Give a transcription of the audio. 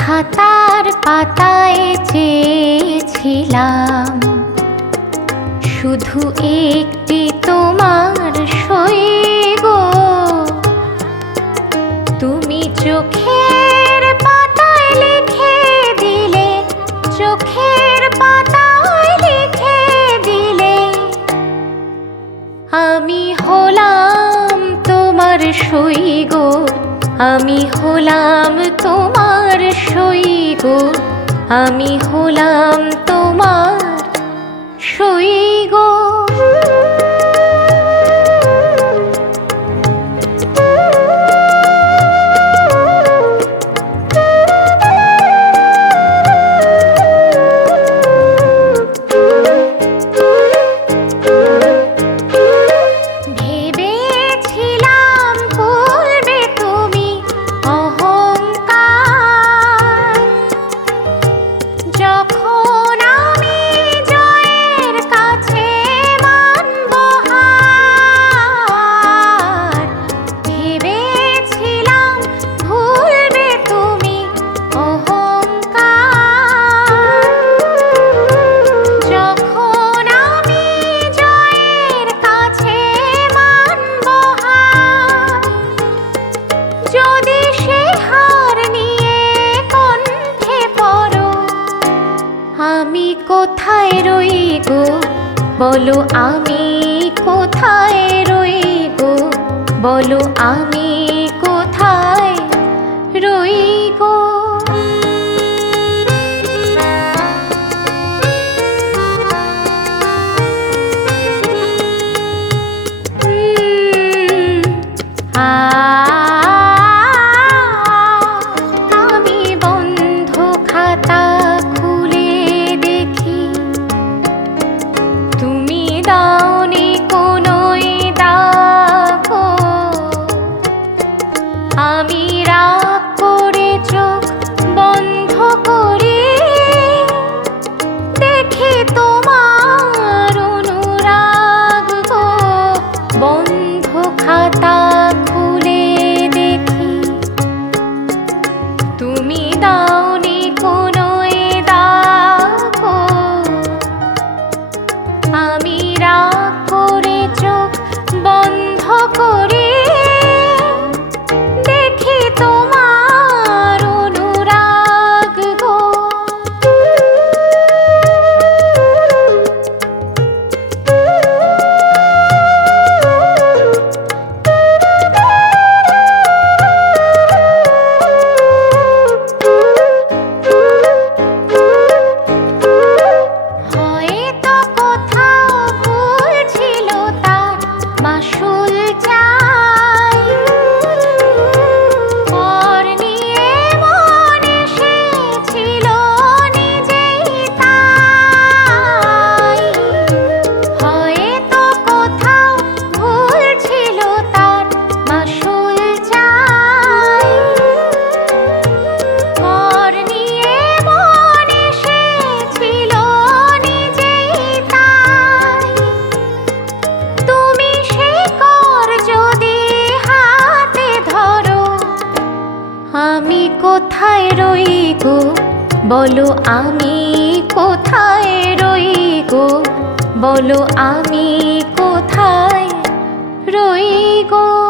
খাতার পাতায় চেয়েছিলাম শুধু একটি তোমার সই গো। তুমি চোখের পাতায় লিখে দিলে, চোখের পাতায় লিখে দিলে, আমি হলাম তোমার সই গো, আমি হলাম তোমার সই গো, আমি হলাম তোমার সই গো। আমি কোথায় রই গো বলো, আমি কোথায় রই গো বলো, আমি কোথায় রই গো। আমি রাগ করে চোখ বন্ধ করি, দেখি তোমার অনুরাগ গো। বন্ধ খাতা খুলে দেখি তুমি দাওনি কোনো দাগ। আমি রাগ করে চোখ বন্ধ করি, আমি কোথায় রই গো বলো, আমি কোথায় রই গো বলো, আমি কোথায় রই গো।